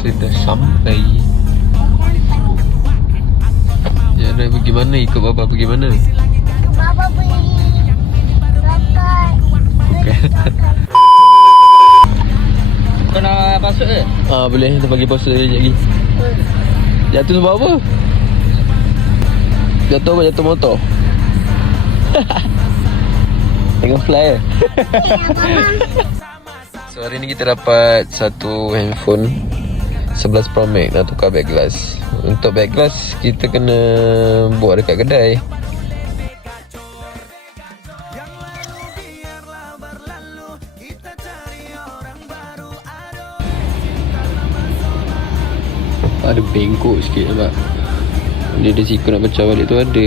Kita dah sampai. Ya, nak pergi mana? Ikut bapa pergi mana? Bapa beli coklat. Kau nak masuk ke? Boleh. Kita bagi puasa sekejap lagi. Jatuh sebab apa? Jatuh apa? Jatuh motor? Tengok fly ke? So hari ni kita dapat satu handphone 11 Pro Max nak tukar back glass. Untuk back glass kita kena buat dekat kedai. Ada bengkok sikit sebab dia ada siku nak pecah balik tu ada.